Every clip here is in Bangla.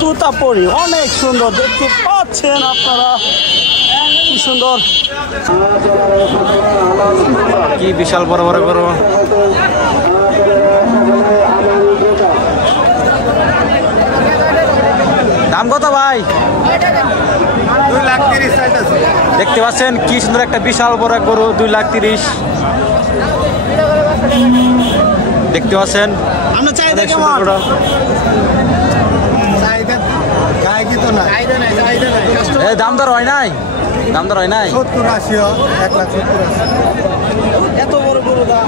তুতাপুরি অনেক সুন্দর দেখতে পাচ্ছেন আপনারা, কি সুন্দর, কি বিশাল বড় বড় গরু। দাম কত ভাই? 2,30,000 চাইতেছে। দেখতে পাচ্ছেন কি সুন্দর একটা বিশাল বড় গরু, 2,30,000 দেখতে পাচ্ছেন। দাম দর হয় নাই, দাম দর হয় নাই। 70-80, 1,70,000 এত বড় গরু দাম।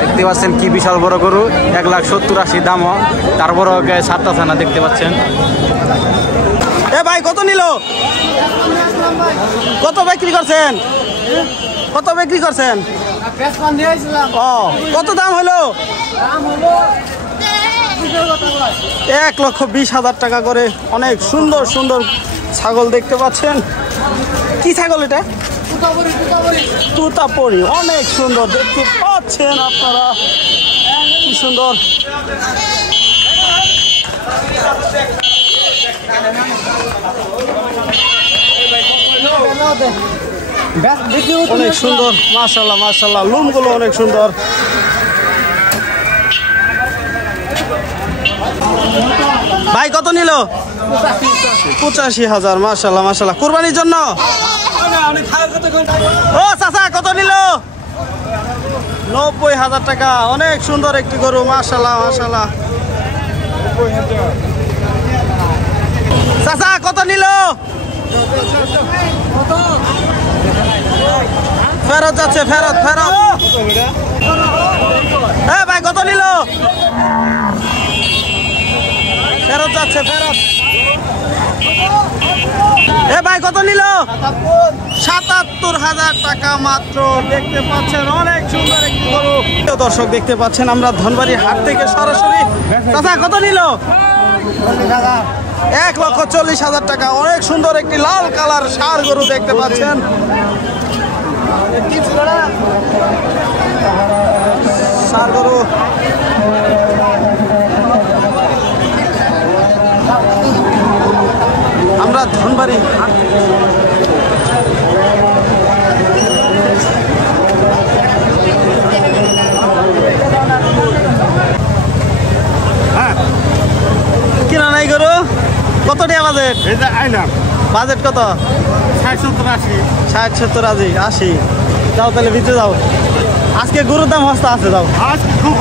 দেখতে পাচ্ছেন কি বিশাল বড় গরু, 1,70,000 দাম। তারপরও সাতটা না, দেখতে পাচ্ছেন। এ ভাই কত নিল? কত বিক্রি করছেন? কত বিক্রি করছেন? ও কত দাম হলো? 1,20,000 টাকা করে। অনেক সুন্দর সুন্দর ছাগল দেখতে পাচ্ছেন। কি ছাগল এটা? তুতাপুরি অনেক সুন্দর দেখতে পাচ্ছেন আপনারা, কি সুন্দর। অনেক সুন্দর, মাশাআল্লাহ মাশাআল্লাহ, লুমগুলো অনেক সুন্দর। ভাই কত নিল? 85,000, মাশাআল্লাহ মাশাআল্লাহ। কুরবানির জন্য? ও চাচা কত নিল? 90,000 টাকা। অনেক সুন্দর একটি গরু, মাশাআল্লাহ মাশাআল্লাহ। চাচা কত নিল? ফেরত যাচ্ছে, ফেরত ফেরত। হ্যাঁ ভাই কত নিল? ফেরত যাচ্ছে, ফেরত। এ ভাই কত নিল? 77,000 টাকা মাত্র। দেখতে পাচ্ছেন অনেক সুন্দর একটি গরু। দর্শক দেখতে পাচ্ছেন আমরা ধনবাড়ি হাট থেকে সরাসরি। চাচা কত নিল? 1,40,000 টাকা। অনেক সুন্দর একটি লাল কালার ষাঁড় গরু দেখতে পাচ্ছেন। ষাঁড় গরু। আমরা ধনবাড়ি হাট কিনা নাই গরু। কত টাকা বাজেট? বাজেট কত? 60-70-80। যাও তাহলে ভিতরে যাও। আজকে গরুর দাম হস্তা আছে, যাও। খুব